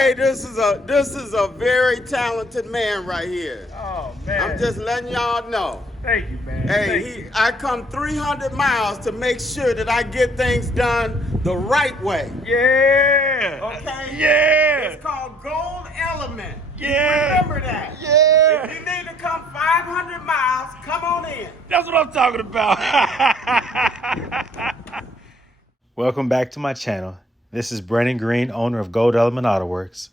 Hey, this is a very talented man right here. Oh man. I'm just letting y'all know. Thank you, man. Hey, I come 300 miles to make sure that I get things done the right way. Yeah. Okay? Yeah. It's called Gold Element. Yeah. Remember that. Yeah. If you need to come 500 miles, come on in. That's what I'm talking about. Welcome back to my channel. This is Brandon Green, owner of Gold Element Autoworks.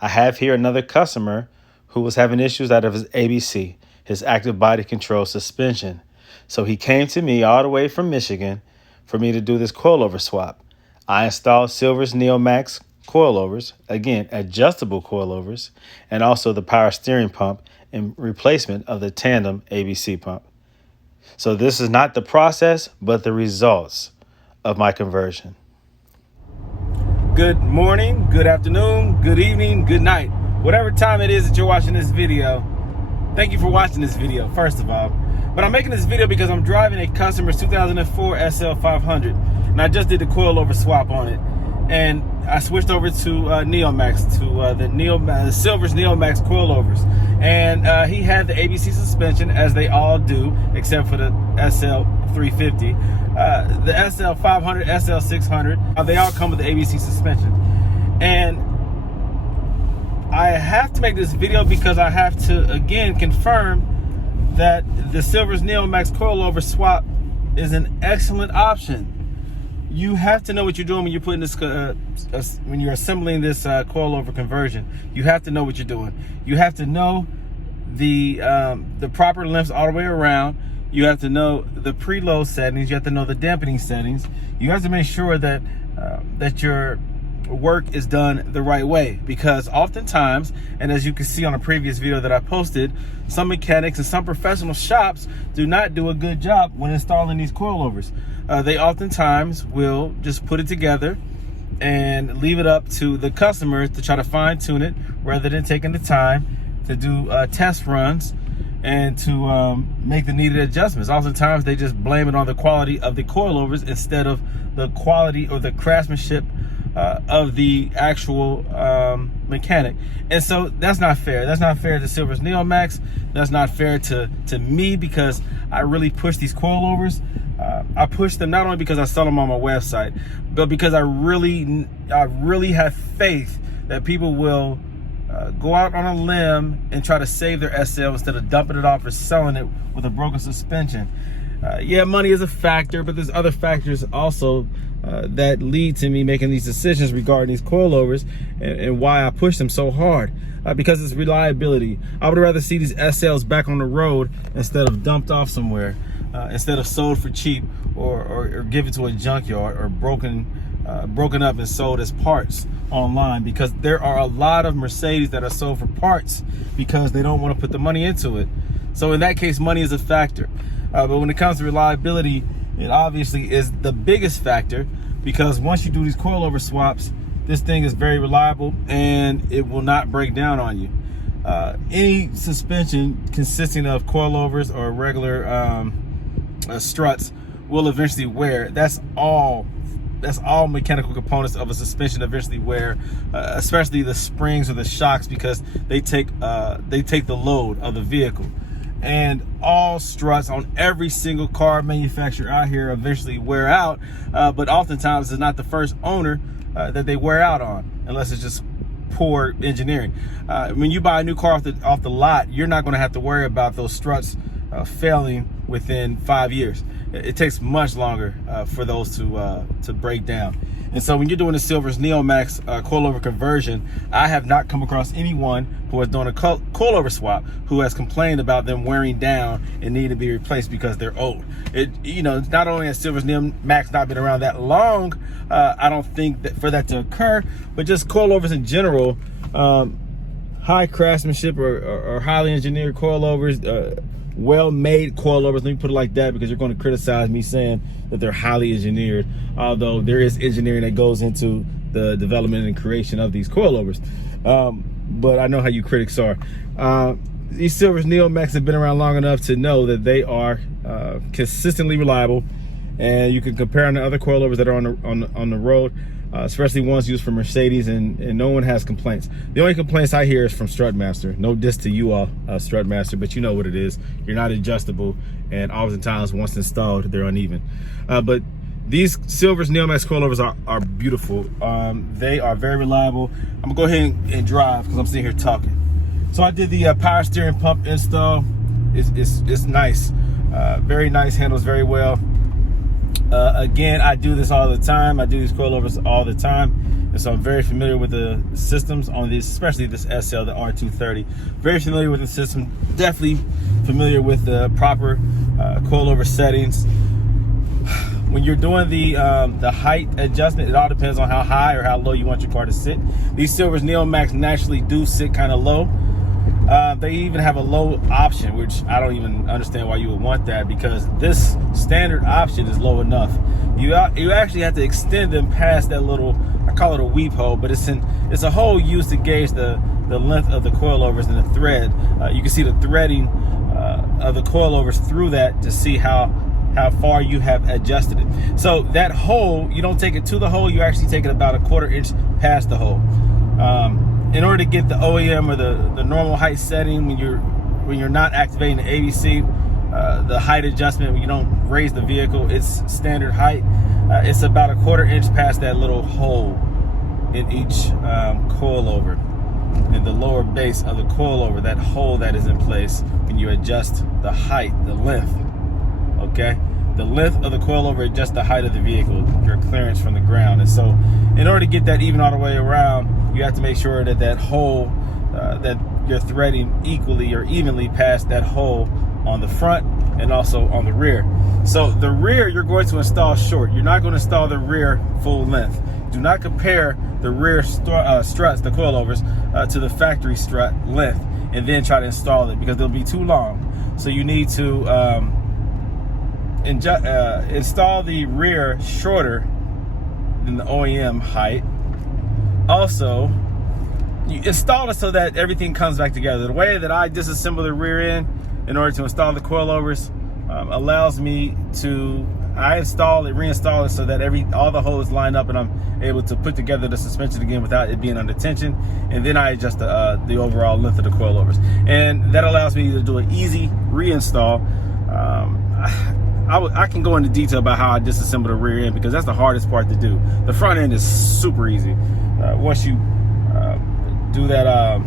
I have here another customer who was having issues out of his ABC, his active body control suspension. So he came to me all the way from Michigan for me to do this coilover swap. I installed Silver's Neomax coilovers, again, adjustable coilovers, and also the power steering pump in replacement of the tandem ABC pump. So this is not the process, but the results of my conversion. Good morning, good afternoon, good evening, good night. Whatever time it is that you're watching this video, thank you for watching this video, first of all. But I'm making this video because I'm driving a customer's 2004 SL500, and I just did the coilover swap on it. And I switched over to Neomax, to the Silver's Neomax coilovers. And he had the ABC suspension, as they all do, except for the SL350. The SL500, SL600, they all come with the ABC suspension. And I have to make this video because I have to, again, confirm that the Silver's Neomax coilover swap is an excellent option. You have to know what you're doing when you're putting this, when you're assembling this coilover conversion. You have to know what you're doing. You have to know the proper lengths all the way around. You have to know the preload settings. You have to know the dampening settings. You have to make sure that that your work is done the right way, because oftentimes, and as you can see on a previous video that I posted, some mechanics and some professional shops do not do a good job when installing these coilovers. They oftentimes will just put it together and leave it up to the customer to try to fine tune it, rather than taking the time to do test runs and to make the needed adjustments. Oftentimes they just blame it on the quality of the coilovers instead of the quality or the craftsmanship of the actual mechanic. And so that's not fair. That's not fair to Silver's Neomax. That's not fair to me, because I really push these coilovers. I push them not only because I sell them on my website, but because I really have faith that people will go out on a limb and try to save their SL instead of dumping it off or selling it with a broken suspension. Yeah, money is a factor, but there's other factors also that lead to me making these decisions regarding these coilovers, and why I push them so hard, because it's reliability. I would rather see these SLs back on the road instead of dumped off somewhere, instead of sold for cheap or given to a junkyard, or broken up and sold as parts online, because there are a lot of Mercedes that are sold for parts because they don't want to put the money into it. So in that case, money is a factor. But when it comes to reliability, it obviously is the biggest factor, because once you do these coilover swaps, this thing is very reliable and it will not break down on you. Any suspension consisting of coilovers or regular struts will eventually wear. That's all mechanical components of a suspension eventually wear, especially the springs or the shocks, because they take the load of the vehicle. And all struts on every single car manufacturer out here eventually wear out, but oftentimes it's not the first owner that they wear out on, unless it's just poor engineering. When you buy a new car off the lot, you're not going to have to worry about those struts failing within 5 years. It takes much longer for those to break down. And so when you're doing the Silver's Neomax coilover conversion, I have not come across anyone who has done a coilover swap who has complained about them wearing down and need to be replaced because they're old. Not only has Silver's Neomax not been around that long, I don't think that for that to occur, but just coilovers in general, high craftsmanship or highly engineered coilovers, well-made coilovers, let me put it like that, because you're going to criticize me saying that they're highly engineered, although there is engineering that goes into the development and creation of these coilovers. But I know how you critics are. These Silver's Neomax have been around long enough to know that they are consistently reliable, and you can compare them to other coilovers that are on the road, especially ones used for Mercedes, and no one has complaints. The only complaints I hear is from Strutmaster. No diss to you all, Strutmaster, but you know what it is. You're not adjustable, and oftentimes once installed, they're uneven. But these Silver's Neomax coilovers are beautiful. They are very reliable. I'm gonna go ahead and drive because I'm sitting here talking. So I did the power steering pump install. It's nice, very nice, handles very well. Again, I do this all the time. I do these coilovers all the time, and so I'm very familiar with the systems on these, especially this SL, the R230. Very familiar with the system. Definitely familiar with the proper coilover settings. When you're doing the height adjustment, it all depends on how high or how low you want your car to sit. These Silver's Neomax naturally do sit kind of low. They even have a low option, which I don't even understand why you would want that, because this standard option is low enough. You actually have to extend them past that little, I call it a weep hole, but it's a hole used to gauge the length of the coilovers and the thread. You can see the threading of the coilovers through that to see how far you have adjusted it. So that hole, you don't take it to the hole, you actually take it about a 1/4 inch past the hole. In order to get the OEM or the normal height setting, when you're not activating the ABC, the height adjustment, when you don't raise the vehicle, it's standard height. It's about a 1/4 inch past that little hole in each coilover. In the lower base of the coilover, that hole that is in place when you adjust the height, the length, okay? The length of the coilover adjusts the height of the vehicle, your clearance from the ground. And so in order to get that even all the way around, you have to make sure that that hole, that you're threading equally or evenly past that hole on the front and also on the rear. So the rear, you're going to install short. You're not going to install the rear full length. Do not compare the rear struts, the coilovers, to the factory strut length and then try to install it, because they'll be too long. So you need to install the rear shorter than the OEM height. Also, you install it so that everything comes back together. The way that I disassemble the rear end in order to install the coilovers allows me to, I install it, reinstall it so that all the holes line up, and I'm able to put together the suspension again without it being under tension. And then I adjust the overall length of the coilovers, and that allows me to do an easy reinstall. I can go into detail about how I disassemble the rear end, because that's the hardest part to do. The front end is super easy. Once you do that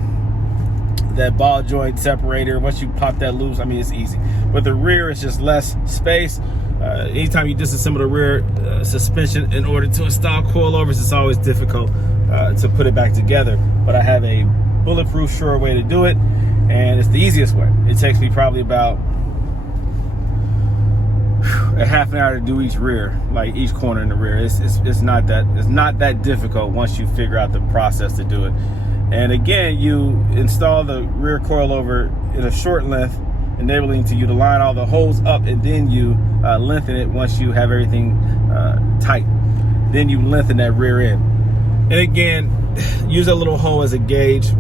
ball joint separator, once you pop that loose, I mean, it's easy. But the rear is just less space. Anytime you disassemble the rear suspension in order to install coilovers, it's always difficult to put it back together. But I have a bulletproof, sure way to do it, and it's the easiest way. It takes me probably about a half an hour to do each rear, like each corner in the rear. It's not that difficult once you figure out the process to do it. And again, you install the rear coilover in a short length, enabling you to line all the holes up, and then you lengthen it once you have everything tight. Then you lengthen that rear end. And again, use a little hole as a gauge.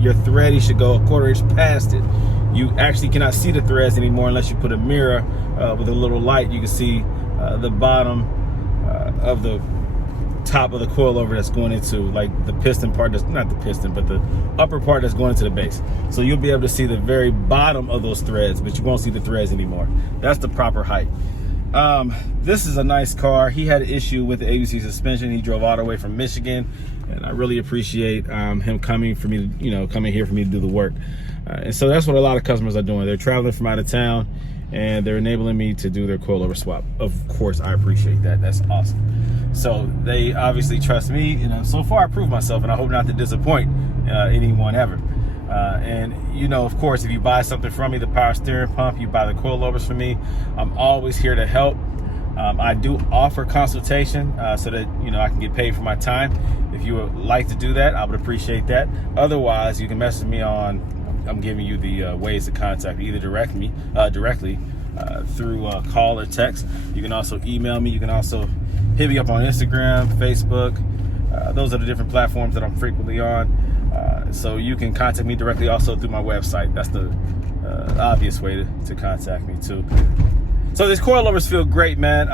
Your thread, you should go a 1/4 inch past it. You actually cannot see the threads anymore unless you put a mirror with a little light. You can see the bottom of the top of the coilover that's going into, like, the piston part, that's not the piston, but the upper part that's going into the base. So you'll be able to see the very bottom of those threads, but you won't see the threads anymore. That's the proper height. This is a nice car. He had an issue with the ABC suspension. He drove all the way from Michigan, and I really appreciate him coming for me to, coming here for me to do the work. And so that's what a lot of customers are doing. They're traveling from out of town, and they're enabling me to do their coilover swap. Of course, I appreciate that. That's awesome. So they obviously trust me, and so far I proved myself, and I hope not to disappoint anyone ever. And of course, if you buy something from me, the power steering pump, you buy the coilovers from me, I'm always here to help. I do offer consultation so that I can get paid for my time. If you would like to do that, I would appreciate that. Otherwise, you can message me on, I'm giving you the ways to contact me, either directly through call or text. You can also email me. You can also hit me up on Instagram, Facebook. Those are the different platforms that I'm frequently on. So you can contact me directly also through my website. That's the obvious way to contact me too. So these coilovers feel great, man.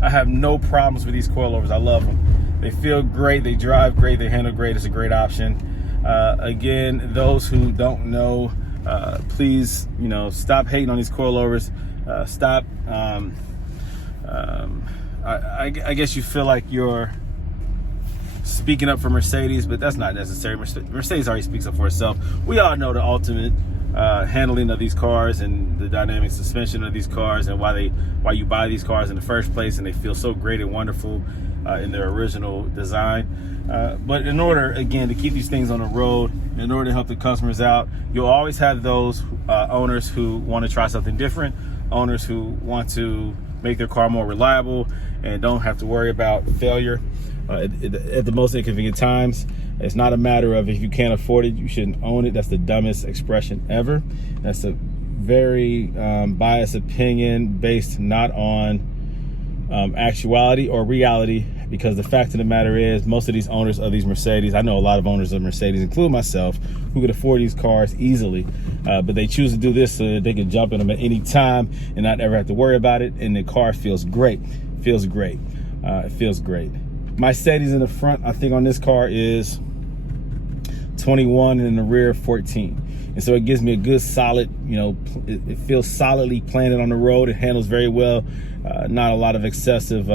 I have no problems with these coilovers. I love them. They feel great. They drive great. They handle great. It's a great option. Again, those who don't know, please, stop hating on these coilovers. Stop. I guess you feel like you're speaking up for Mercedes, but that's not necessary. Mercedes already speaks up for itself. We all know the ultimate handling of these cars and the dynamic suspension of these cars and why you buy these cars in the first place, and they feel so great and wonderful in their original design. But in order, again, to keep these things on the road, in order to help the customers out, you'll always have those owners who want to try something different, owners who want to make their car more reliable and don't have to worry about failure at the most inconvenient times. It's not a matter of if you can't afford it, you shouldn't own it. That's the dumbest expression ever. That's a very biased opinion based not on actuality or reality, because the fact of the matter is most of these owners of these Mercedes, I know a lot of owners of Mercedes, including myself, who could afford these cars easily, but they choose to do this so that they can jump in them at any time and not ever have to worry about it, and the car feels great. It feels great. It feels great. My Mercedes in the front, I think on this car is 21 and in the rear 14. And so it gives me a good solid, it feels solidly planted on the road. It handles very well. Not a lot of excessive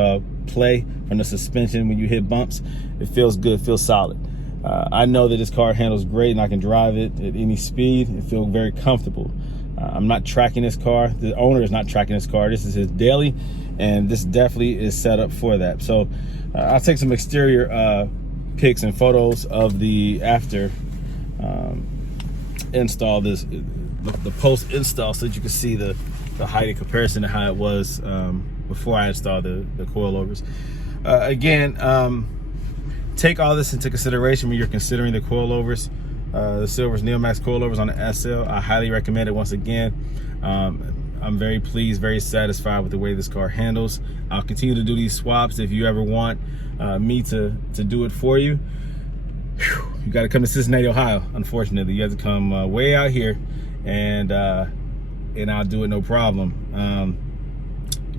play from the suspension when you hit bumps. It feels good, feels solid. I know that this car handles great and I can drive it at any speed and feel very comfortable. I'm not tracking this car. The owner is not tracking this car. This is his daily, and this definitely is set up for that. So I'll take some exterior pics and photos of the after install, the post install, so that you can see the height in comparison to how it was before I installed the coilovers. Again, take all this into consideration when you're considering the coilovers. The Silver's Neomax coilovers on the SL. I highly recommend it once again. I'm very pleased, very satisfied with the way this car handles. I'll continue to do these swaps. If you ever want me to do it for you, you got to come to Cincinnati, Ohio. Unfortunately, you have to come way out here, and I'll do it no problem.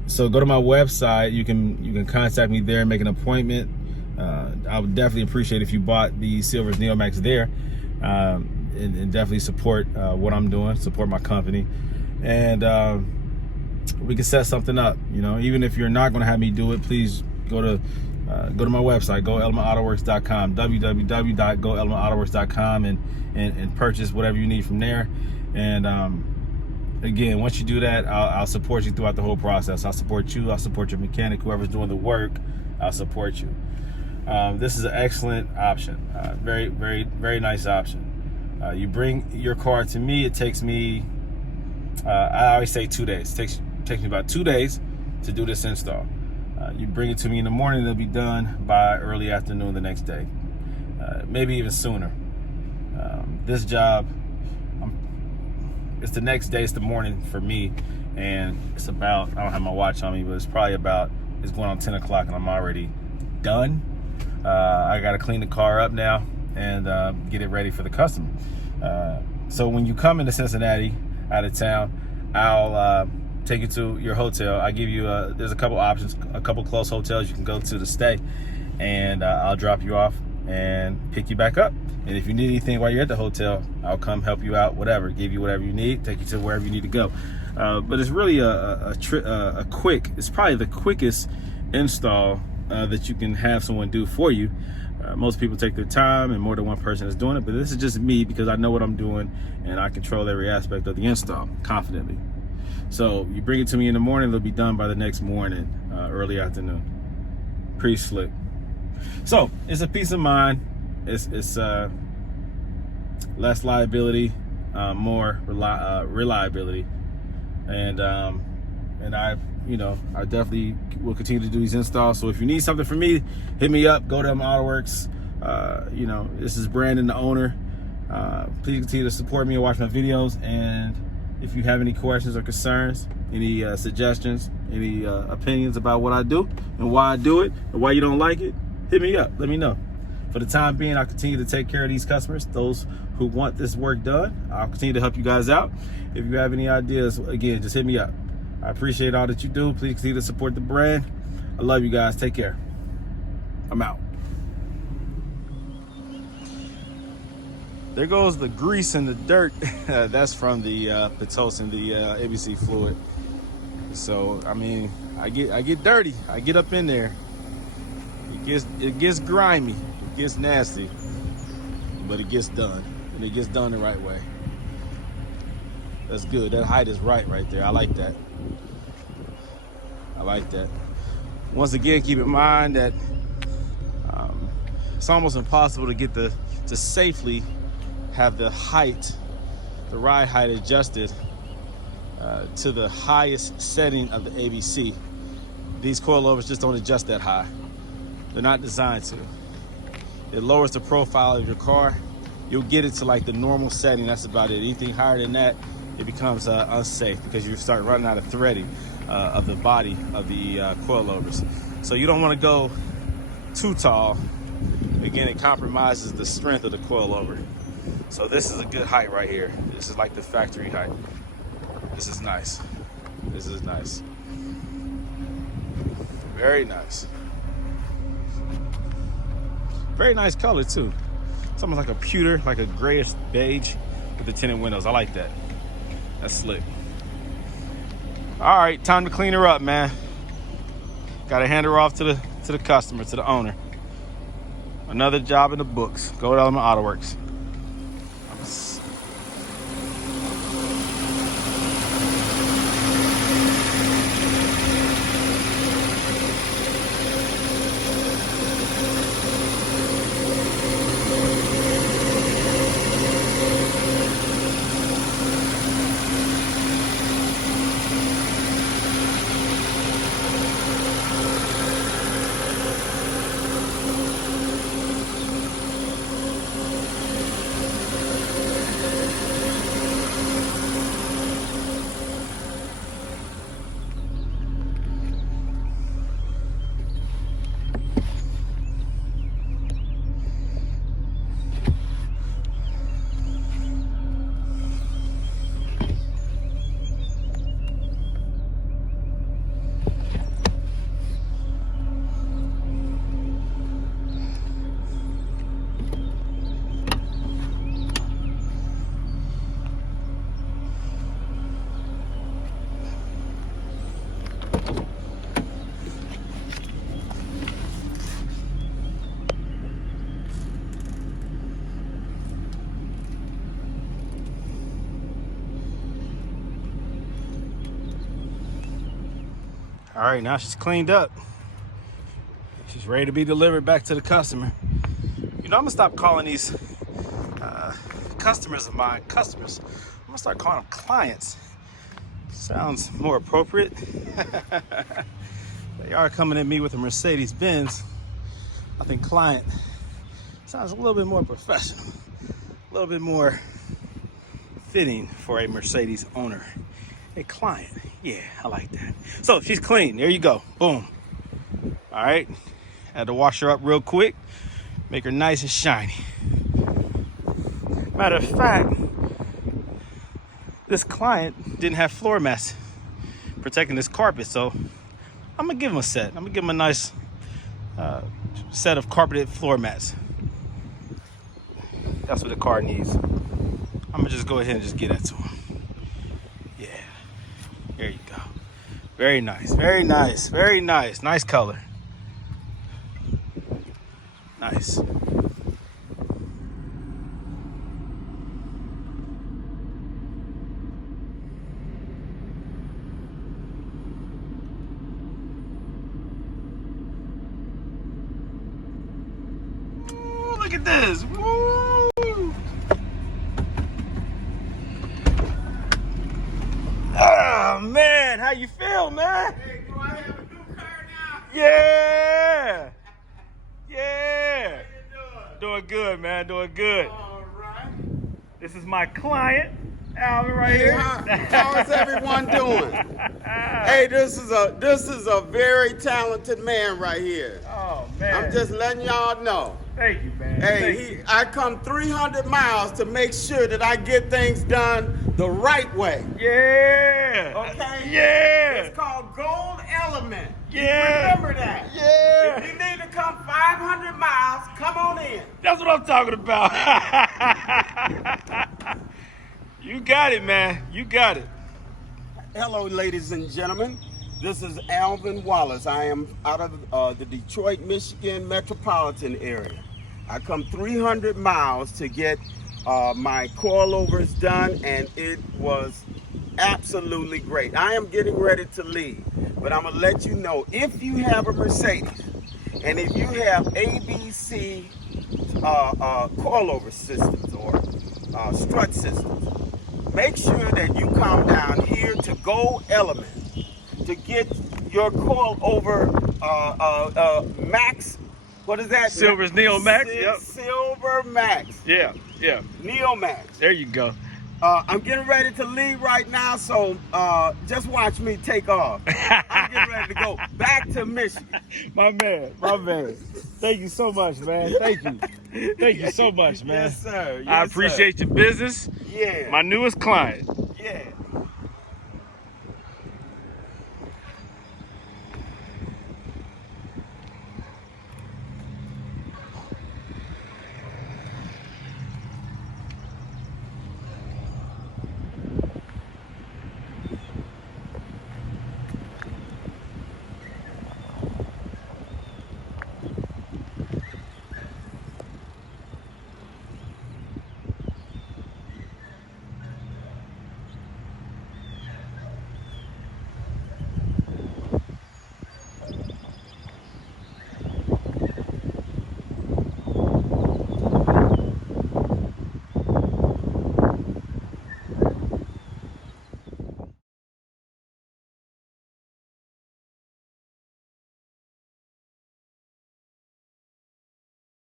So go to my website. You can contact me there, make an appointment. I would definitely appreciate if you bought the Silver's Neomax there, and definitely support what I'm doing, support my company, and we can set something up. Even if you're not going to have me do it, please go to my website, goelementautoworks.com, www.goelementautoworks.com, and purchase whatever you need from there. And again, once you do that, I'll support you throughout the whole process. I'll support you. I'll support your mechanic, whoever's doing the work. I'll support you. This is an excellent option. Very, very, very nice option. You bring your car to me. It takes me, I always say 2 days. It takes me about 2 days to do this install. You bring it to me in the morning, it'll be done by early afternoon the next day, maybe even sooner. This job, it's the next day, it's the morning for me, and it's about, I don't have my watch on me, but it's probably about, it's going on 10 o'clock and I'm already done. I got to clean the car up now and get it ready for the customer. So when you come into Cincinnati out of town, I'll take you to your hotel. I give you there's a couple options, a couple close hotels you can go to stay, and I'll drop you off and pick you back up. And if you need anything while you're at the hotel, I'll come help you out, whatever, give you whatever you need, take you to wherever you need to go. But it's really it's probably the quickest install that you can have someone do for you. Most people take their time and more than one person is doing it, but this is just me because I know what I'm doing and I control every aspect of the install confidently. So you bring it to me in the morning, it'll be done by the next morning, early afternoon. Pretty slick. So it's a peace of mind. It's less liability, more reliability, and I definitely will continue to do these installs. So if you need something from me, hit me up. Go to Autoworks. This is Brandon, the owner. Please continue to support me and watch my videos. And if you have any questions or concerns, any suggestions, any opinions about what I do and why I do it and why you don't like it, hit me up. Let me know. For the time being, I'll continue to take care of these customers, those who want this work done. I'll continue to help you guys out. If you have any ideas, again, just hit me up. I appreciate all that you do. Please continue to support the brand. I love you guys. Take care. I'm out. There goes the grease and the dirt. That's from the Pitocin, the ABC fluid. So I mean, I get dirty. I get up in there. It gets grimy. It gets nasty. But it gets done, and it gets done the right way. That's good. That height is right there. I like that. I like that. Once again, keep in mind that it's almost impossible to get to safely have the height, the ride height adjusted to the highest setting of the ABC. These coilovers just don't adjust that high. They're not designed to. It lowers the profile of your car. You'll get it to like the normal setting, that's about it. Anything higher than that, it becomes unsafe because you start running out of threading of the body of the coilovers. So you don't want to go too tall. Again, it compromises the strength of the coilover. So this is a good height right here. This is like the factory height. This is nice. This is nice. Very nice. Very nice color too. It's almost like a pewter, like a grayish beige with the tinted windows. I like that. That's slick. All right, time to clean her up, man. Got to hand her off to the customer, to the owner. Another job in the books. Go to Element Autoworks. All right, now she's cleaned up. She's ready to be delivered back to the customer. You know, I'm gonna stop calling these customers of mine customers. I'm gonna start calling them clients. Sounds more appropriate. They are coming at me with a Mercedes-Benz. I think client sounds a little bit more professional, a little bit more fitting for a Mercedes owner. A client, yeah, I like that. So she's clean, there you go, boom. All right, had to wash her up real quick, make her nice and shiny. Matter of fact, this client didn't have floor mats protecting this carpet, so I'm gonna give him a set. I'm gonna give him a nice set of carpeted floor mats. That's what the car needs. I'm gonna just go ahead and just get that to him. Yeah, there you go. Very nice, very nice, very nice. Nice color. Nice. Ooh, look at this. Woo! Oh man, how you feel, man? Hey, do I have a new car now? Yeah. Yeah. How you Doing good, man. Doing good. All right. This is my client, Alvin, right Hey, here. how is everyone doing? Hey, this is a very talented man right here. Oh man. I'm just letting y'all know. Thank you, man. Hey, I come 300 miles to make sure that I get things done the right way. Yeah. Okay? Yeah. It's called Gold Element. Yeah. Remember that. Yeah. If you need to come 500 miles, come on in. That's what I'm talking about. You got it, man. You got it. Hello, ladies and gentlemen. This is Alvin Wallace. I am out of the Detroit, Michigan metropolitan area. I come 300 miles to get my coilovers done, and it was absolutely great. I am getting ready to leave, but I'm gonna let you know, if you have a Mercedes and if you have ABC coilover systems or strut systems, make sure that you come down here to Gold Element to get your coilover Max. What is that? Silver's Neomax. Yep. Silver Max. Yeah. Neomax. There you go. I'm getting ready to leave right now, so just watch me take off. I'm getting ready to go back to Michigan. My man. Thank you so much, man. Thank you so much, man. Yes, sir. I appreciate your business. Yeah. My newest client.